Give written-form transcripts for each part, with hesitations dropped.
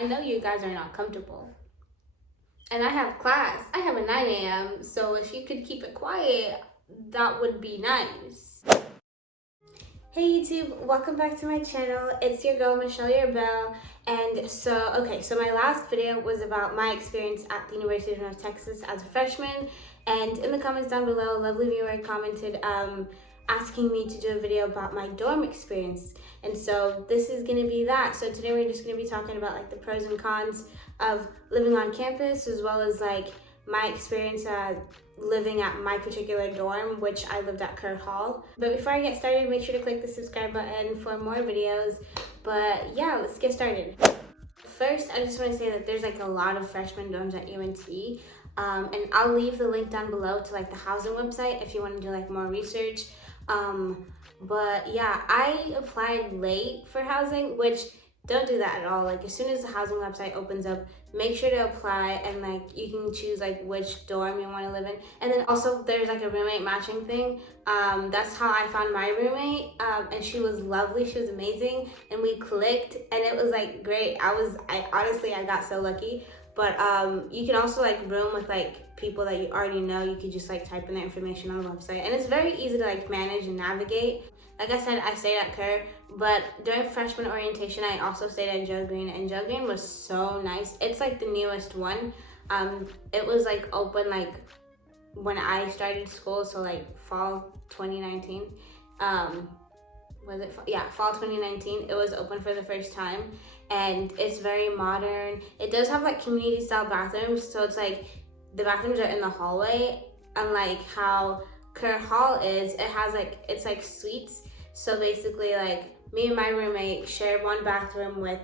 I know you guys are not comfortable. And I have class. I have a 9 a.m. So if you could keep it quiet, that would be nice. Hey YouTube, welcome back to my channel. It's your girl, Michelle Bell. And so my last video was about my experience at the University of North Texas as a freshman. And in the comments down below, a lovely viewer commented asking me to do a video about my dorm experience. And so this is gonna be that. So today we're just gonna be talking about like the pros and cons of living on campus, as well as like my experience living at my particular dorm, which I lived at Kerr Hall. But before I get started, make sure to click the subscribe button for more videos. But yeah, let's get started. First, I just want to say that there's like a lot of freshman dorms at UNT. And I'll leave the link down below to like the housing website if you want to do like more research. But yeah, I applied late for housing, which don't do that at all. Like as soon as the housing website opens up, make sure to apply, and like you can choose like which dorm you want to live in. And then also there's like a roommate matching thing. That's how I found my roommate, and she was lovely, she was amazing, and we clicked and it was like great. I honestly got so lucky. But you can also like room with like people that you already know. You could just like type in their information on the website, and it's very easy to like manage and navigate. Like I said, I stayed at Kerr, but during freshman orientation, I also stayed at Joe Green, and Joe Green was so nice. It's like the newest one. It was like open like when I started school, so like fall 2019. Was it? Yeah, fall 2019. It was open for the first time, and it's very modern. It does have like community style bathrooms, so it's like the bathrooms are in the hallway, unlike how Kerr Hall is. It has like, it's like suites. So basically like me and my roommate shared one bathroom with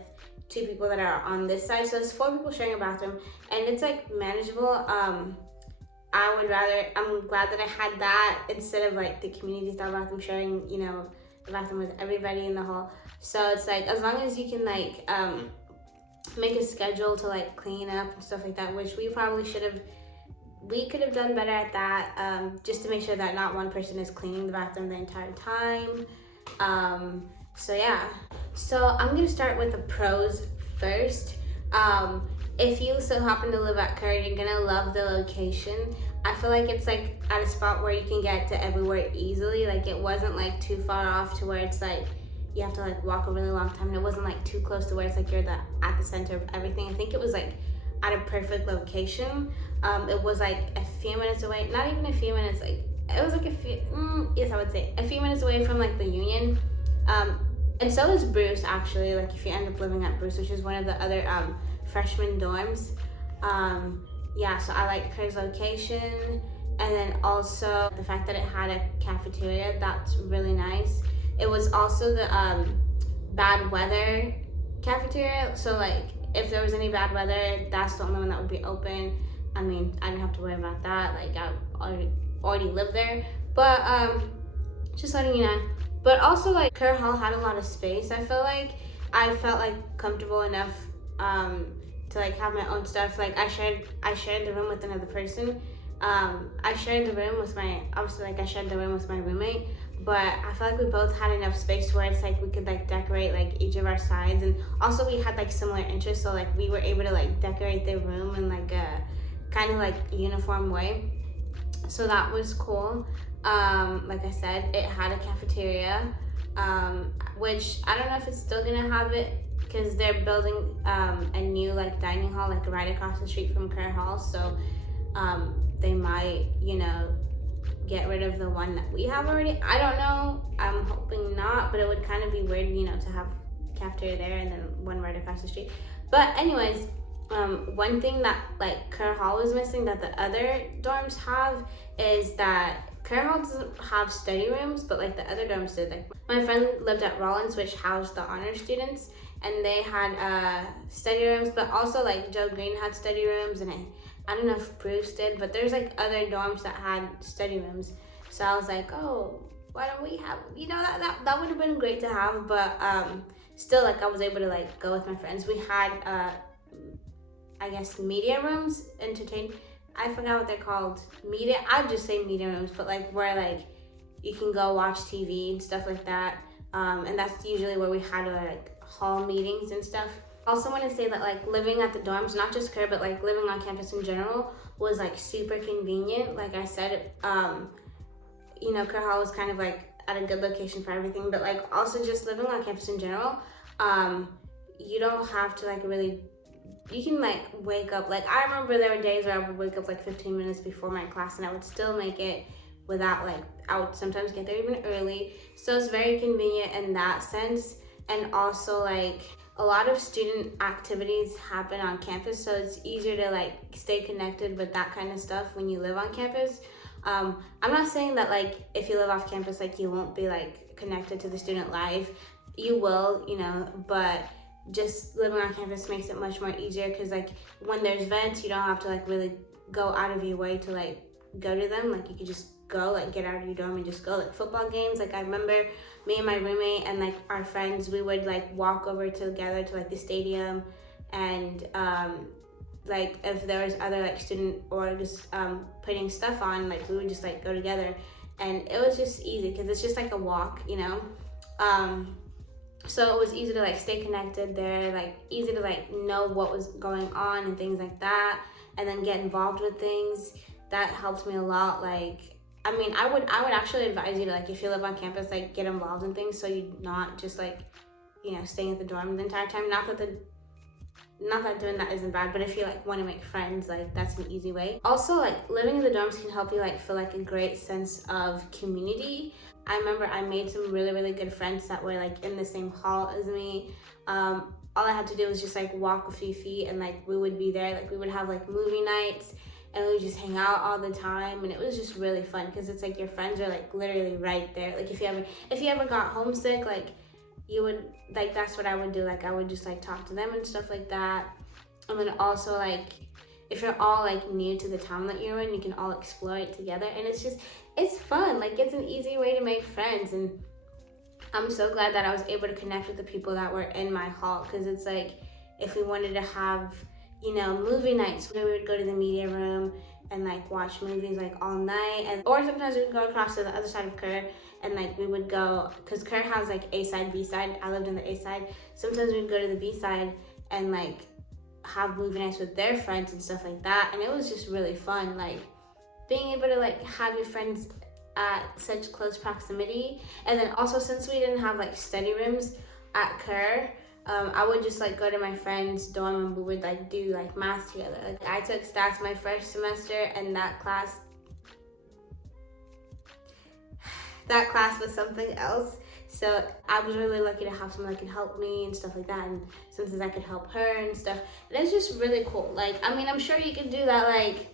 two people that are on this side. So there's 4 people sharing a bathroom, and it's like manageable. I'm glad that I had that instead of like the community style bathroom sharing, you know, the bathroom with everybody in the hall. So it's like, as long as you can like make a schedule to like clean up and stuff like that, which we probably we could have done better at that, just to make sure that not one person is cleaning the bathroom the entire time. So yeah, so I'm gonna start with the pros first. If you so happen to live at Kerr, you're gonna love the location. I feel like it's like at a spot where you can get to everywhere easily. Like it wasn't like too far off to where it's like you have to like walk a really long time, and it wasn't like too close to where it's like you're at the center of everything. I think it was like at a perfect location. It was like a few minutes away, not even a few minutes, like it was like yes, I would say a few minutes away from like the Union. And so is Bruce, actually, like if you end up living at Bruce, which is one of the other freshman dorms. Yeah, so I like Kerr's location, and then also the fact that it had a cafeteria, that's really nice. It was also the bad weather cafeteria, so like if there was any bad weather, that's the only one that would be open. I mean, I didn't have to worry about that, like I already lived there, but just letting you know. But also like Kerr Hall had a lot of space. I felt like comfortable enough to like have my own stuff. Like I shared the room with another person. I shared the room with I shared the room with my roommate, but I felt like we both had enough space where it's like we could like decorate like each of our sides, and also we had like similar interests, so like we were able to like decorate the room in like a kind of like uniform way. So that was cool. Like I said, it had a cafeteria, which I don't know if it's still gonna have it, because they're building a new like dining hall like right across the street from Kerr Hall, so they might, you know, get rid of the one that we have already. I don't know, I'm hoping not, but it would kind of be weird, you know, to have cafeteria there and then one right across the street. But anyways, one thing that like Kerr Hall was missing that the other dorms have is that Kerr Hall doesn't have study rooms, but like the other dorms did. Like my friend lived at Rollins, which housed the honor students, and they had study rooms, but also like Joe Green had study rooms, and I don't know if Bruce did, but there's like other dorms that had study rooms. So I was like, oh, why don't we have, you know, that would have been great to have. But still, like I was able to like go with my friends. We had I guess media rooms, I forgot what they're called. I'd just say media rooms, but like where like you can go watch TV and stuff like that. And that's usually where we had our like hall meetings and stuff. Also want to say that like living at the dorms, not just Kerr, but like living on campus in general was like super convenient. Like I said, you know, Kerr Hall was kind of like at a good location for everything, but like also just living on campus in general, you don't have to like really, you can like wake up, like I remember there were days where I would wake up like 15 minutes before my class and I would still make it without like, I would sometimes get there even early. So it's very convenient in that sense. And also like a lot of student activities happen on campus, so it's easier to like stay connected with that kind of stuff when you live on campus. I'm not saying that like if you live off campus like you won't be like connected to the student life. You will, you know, but just living on campus makes it much more easier because like when there's events, you don't have to like really go out of your way to like go to them. Like you could just go, like get out of your dorm and just go. Like football games, like I remember me and my roommate and like our friends, we would like walk over together to like the stadium, and like if there was other like student or just putting stuff on, like we would just like go together, and it was just easy because it's just like a walk, you know. So it was easy to like stay connected there, like easy to like know what was going on and things like that, and then get involved with things. That helped me a lot. Like I mean, I would actually advise you to like, if you live on campus, like get involved in things so you're not just like, you know, staying at the dorm the entire time. Not that doing that isn't bad, but if you like want to make friends, like that's an easy way. Also, like living in the dorms can help you like feel like a great sense of community. I remember I made some really, really good friends that were like in the same hall as me. All I had to do was just like walk a few feet and like we would be there. Like we would have like movie nights and we would just hang out all the time, and it was just really fun because it's like your friends are like literally right there. Like if you ever got homesick, like you would, like that's what I would do. Like I would just like talk to them and stuff like that. And then also like if you're all like new to the town that you're in, you can all explore it together, and it's fun. Like it's an easy way to make friends, and I'm so glad that I was able to connect with the people that were in my hall, because it's like if we wanted to have, you know, movie nights, we would go to the media room and like watch movies like all night, and or sometimes we would go across to the other side of Kerr and like we would go, because Kerr has like A side, B side. I lived in the A side. Sometimes we'd go to the B side and like have movie nights with their friends and stuff like that, and it was just really fun. Like being able to like have your friends at such close proximity. And then also, since we didn't have like study rooms at Kerr, I would just like go to my friend's dorm and we would like do like math together. Like I took stats my first semester, and that class was something else. So I was really lucky to have someone that could help me and stuff like that, and sometimes I could help her and stuff. And it's just really cool. Like, I mean, I'm sure you could do that like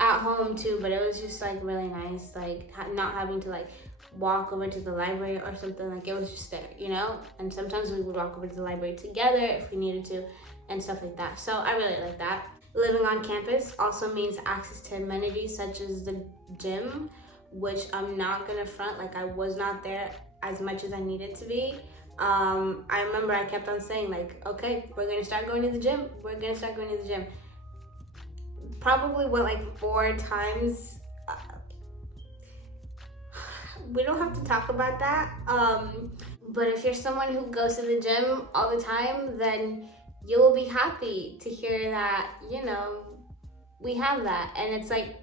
at home too, but it was just like really nice, like not having to like walk over to the library or something. Like it was just there, you know. And sometimes we would walk over to the library together if we needed to and stuff like that. So I really like that. Living on campus also means access to amenities such as the gym, which I'm not gonna front, like I was not there as much as I needed to be. I remember I kept on saying like, okay, we're gonna start going to the gym. Probably went like 4 times. We don't have to talk about that. But if you're someone who goes to the gym all the time, then you will be happy to hear that, you know, we have that. And it's like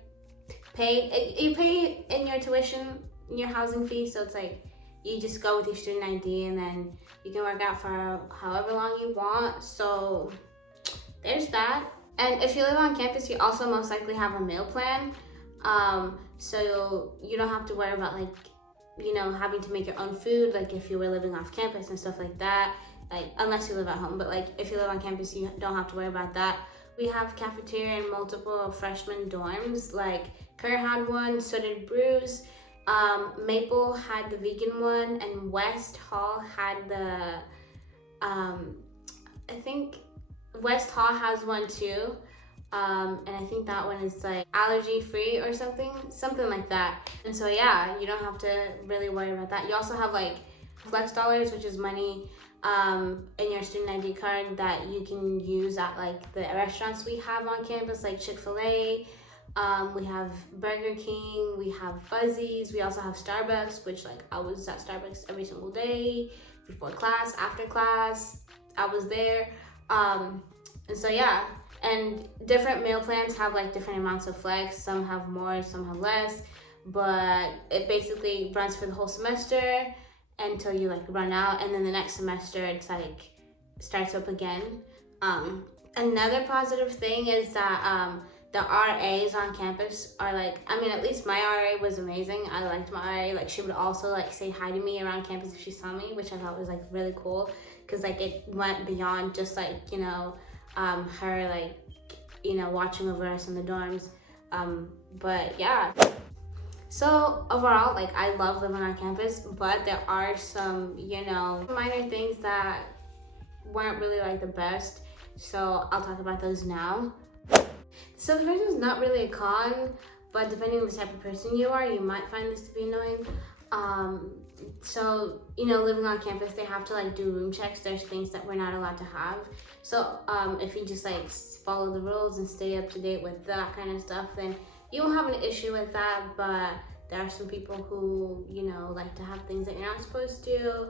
you pay in your tuition, in your housing fee, so it's like you just go with your student ID and then you can work out for however long you want. So there's that. And if you live on campus, you also most likely have a meal plan. So you don't have to worry about like, you know, having to make your own food, like if you were living off campus and stuff like that, like unless you live at home. But like if you live on campus, you don't have to worry about that. We have cafeteria in multiple freshman dorms. Like Kerr had one, so did Bruce. Maple had the vegan one, and West Hall had the, I think West Hall has one too. And I think that one is like allergy free or something like that. And so yeah, you don't have to really worry about that. You also have like flex dollars, which is money in your student ID card that you can use at like the restaurants we have on campus, like Chick-fil-A. We have Burger King, we have Fuzzies, we also have Starbucks, which like I was at Starbucks every single day, before class, after class, I was there. And so yeah, and different meal plans have like different amounts of flex. Some have more, some have less, but it basically runs for the whole semester until you like run out, and then the next semester it's like starts up again. Another positive thing is that the RAs on campus are like, I mean, at least my RA was amazing. I liked my RA. Like, she would also like say hi to me around campus if she saw me, which I thought was like really cool, because like it went beyond just like, you know, her like, you know, watching over us in the dorms. But yeah. So overall, like, I love living on campus, but there are some, you know, minor things that weren't really like the best. So I'll talk about those now. So the first one's not really a con, but depending on the type of person you are, you might find this to be annoying. So, you know, living on campus, they have to like do room checks. There's things that we're not allowed to have. So if you just like follow the rules and stay up to date with that kind of stuff, then you won't have an issue with that. But there are some people who, you know, like to have things that you're not supposed to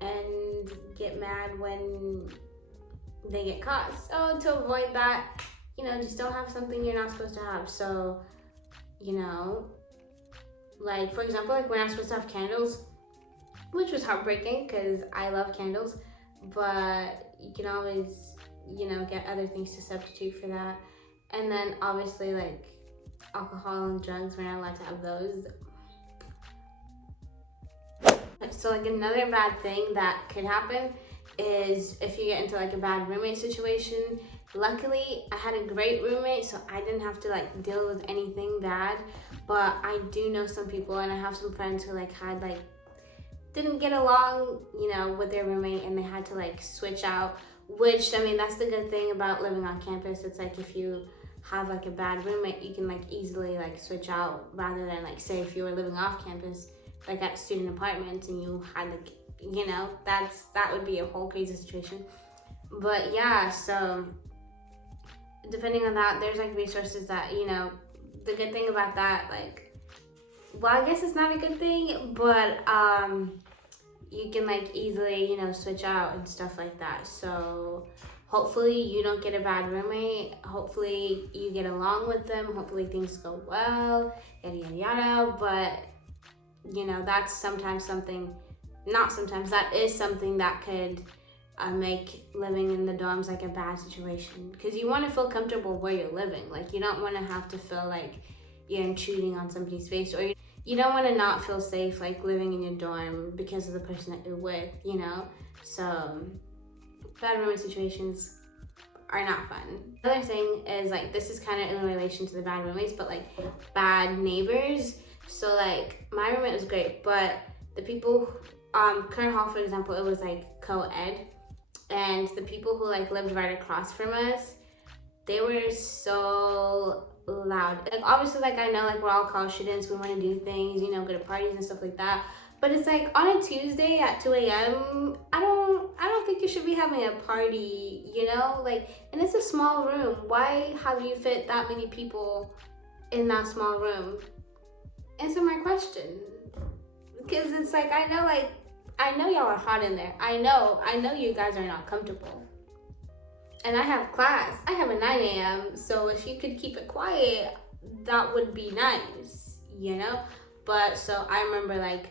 and get mad when they get caught. So to avoid that, you know, just don't have something you're not supposed to have. So, you know, like for example, like we're not supposed to have candles, which was heartbreaking because I love candles, but you can always, you know, get other things to substitute for that. And then obviously like alcohol and drugs, we're not allowed to have those. So like another bad thing that could happen is if you get into like a bad roommate situation. Luckily, I had a great roommate, so I didn't have to like deal with anything bad. But I do know some people, and I have some friends who like had like didn't get along, you know, with their roommate, and they had to like switch out. Which, I mean, that's the good thing about living on campus. It's like if you have like a bad roommate, you can like easily like switch out, rather than like say if you were living off campus, like at student apartments, and you had like, you know, that would be a whole crazy situation. But yeah, so depending on that, there's like resources that, you know, the good thing about that, like, well, I guess it's not a good thing, but you can like easily, you know, switch out and stuff like that. So hopefully you don't get a bad roommate. Hopefully you get along with them. Hopefully things go well, yada yada yada. But you know, that's sometimes something, not sometimes, that is something that could make living in the dorms like a bad situation, because you want to feel comfortable where you're living. Like, you don't want to have to feel like you're intruding on somebody's space, or you don't want to not feel safe like living in your dorm because of the person that you're with, you know. So bad roommate situations are not fun. Another thing is like, this is kind of in relation to the bad roommates, but like bad neighbors. So like my roommate was great, but the people, Current Hall for example, it was like co-ed, and the people who like lived right across from us, they were so loud. Like obviously, like I know like we're all college students, we want to do things, you know, go to parties and stuff like that. But it's like on a Tuesday at 2 a.m. I don't think you should be having a party, you know? Like, and it's a small room. Why have you fit that many people in that small room? Answer my question. Because it's like, I know y'all are hot in there. I know you guys are not comfortable. And I have class. I have a 9 a.m. So if you could keep it quiet, that would be nice, you know? But so I remember like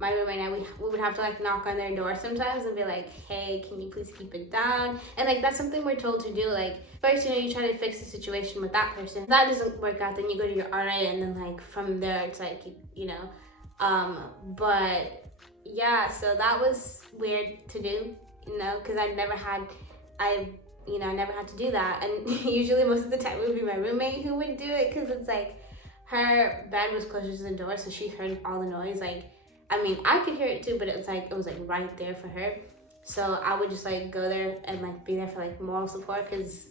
my roommate and I, we would have to like knock on their door sometimes and be like, hey, can you please keep it down? And like, that's something we're told to do. Like first, you know, you try to fix the situation with that person. If that doesn't work out, then you go to your RA, and then like from there, it's like, you know, but yeah, so that was weird to do, you know, because I never had to do that. And usually most of the time it would be my roommate who would do it, because it's like her bed was closer to the door, so she heard all the noise. Like, I mean, I could hear it too, but it was like right there for her. So I would just like go there and like be there for like moral support, because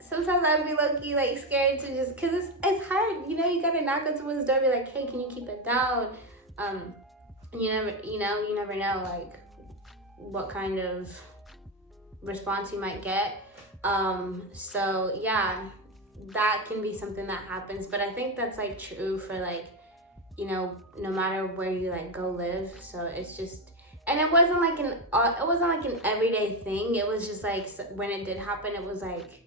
sometimes I'd be low-key like scared to just, because it's hard, you know, you gotta knock on someone's door, be like, hey, can you keep it down? You never know like what kind of response you might get. So yeah, that can be something that happens, but I think that's like true for like, you know, no matter where you like go live. So it's just, and it wasn't like an everyday thing. It was just like when it did happen, it was like,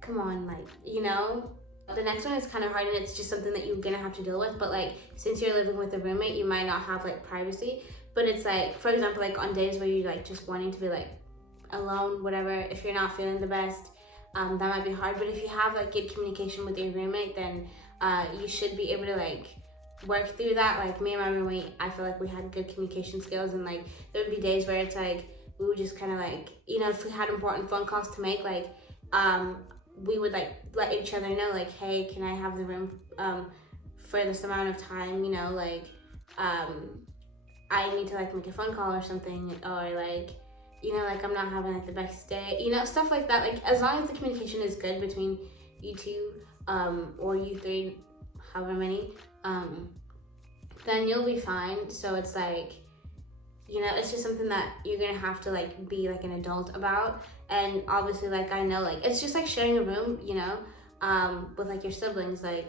come on, like, you know. The next one is kind of hard, and it's just something that you're gonna have to deal with. But like, since you're living with a roommate, you might not have like privacy. But it's like, for example, like on days where you're like just wanting to be like alone, whatever, if you're not feeling the best, that might be hard. But if you have like good communication with your roommate, then you should be able to like work through that. Like me and my roommate, I feel like we had good communication skills, and like there would be days where it's like we would just kind of like, you know, if we had important phone calls to make, like we would like let each other know, like, hey, can I have the room for this amount of time, you know, like I need to like make a phone call or something, or like, you know, like I'm not having like the best day, you know, stuff like that. Like as long as the communication is good between you two or you three, however many, then you'll be fine. So it's like, you know, it's just something that you're gonna have to like be like an adult about. And obviously, like, I know, like, it's just like sharing a room, you know, with like your siblings, like,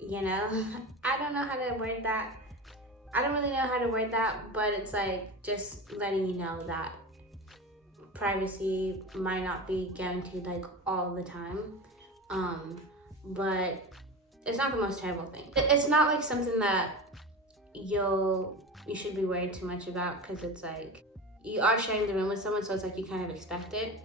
you know, I don't know how to word that. I don't really know how to word that, but it's like just letting you know that privacy might not be guaranteed like all the time. But it's not the most terrible thing. It's not like something that you should be worried too much about, because it's like you are sharing the room with someone, so it's like you kind of expect it.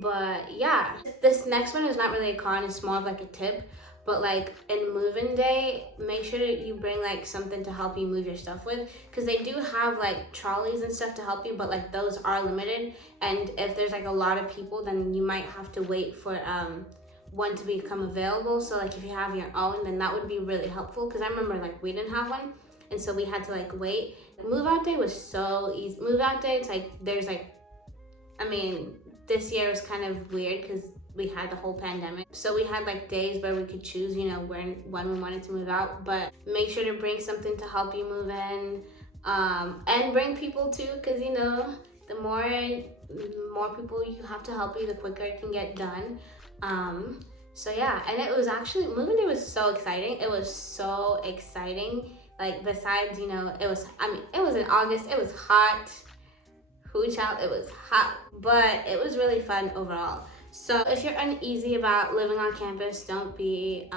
But yeah, this next one is not really a con, it's more of like a tip. But like in move-in day, make sure that you bring like something to help you move your stuff with, because they do have like trolleys and stuff to help you, but like those are limited. And if there's like a lot of people, then you might have to wait for one to become available. So like if you have your own, then that would be really helpful, because I remember like we didn't have one, and so we had to like wait. Move out day was so easy. Move out day, it's like there's like, I mean, this year was kind of weird because we had the whole pandemic, so we had like days where we could choose, you know, when we wanted to move out. But make sure to bring something to help you move in, and bring people too, because you know, the more people you have to help you, the quicker it can get done. So yeah, and it was actually, moving day was so exciting. It was so exciting. Like besides, you know, it was in August, it was hot. Hoo child, it was hot, but it was really fun overall. So if you're uneasy about living on campus, don't be.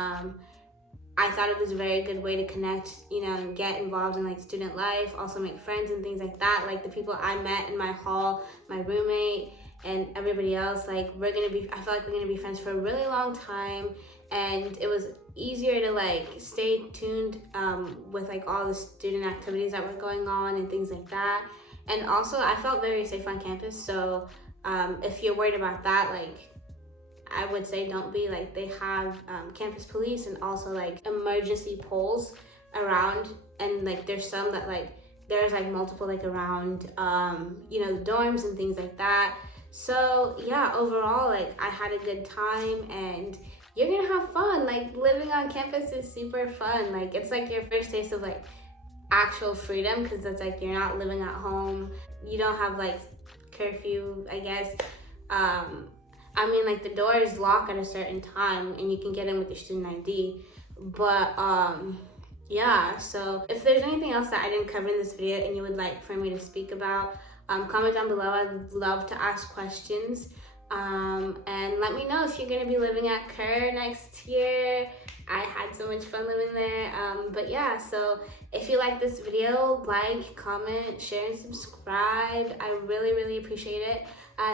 I thought it was a very good way to connect, you know, and get involved in like student life, also make friends and things like that. Like the people I met in my hall, my roommate and everybody else, like I feel like we're gonna be friends for a really long time. And it was easier to like stay tuned with like all the student activities that were going on and things like that. And also I felt very safe on campus. So if you're worried about that, like I would say don't be. Like they have campus police and also like emergency poles around, and like there's some that like there's like multiple like around you know, the dorms and things like that. So yeah, overall like I had a good time, and you're gonna have fun. Like living on campus is super fun. Like it's like your first taste of like actual freedom, because it's like you're not living at home, you don't have like curfew, I guess. I mean, like the doors lock at a certain time and you can get in with your student ID. But yeah, so if there's anything else that I didn't cover in this video and you would like for me to speak about, comment down below. I'd love to ask questions. And let me know if you're gonna be living at Kerr next year. I had so much fun living there. But yeah, so if you like this video, like, comment, share, and subscribe. I really, really appreciate it.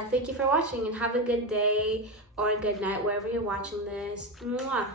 Thank you for watching, and have a good day or a good night wherever you're watching this. Mwah.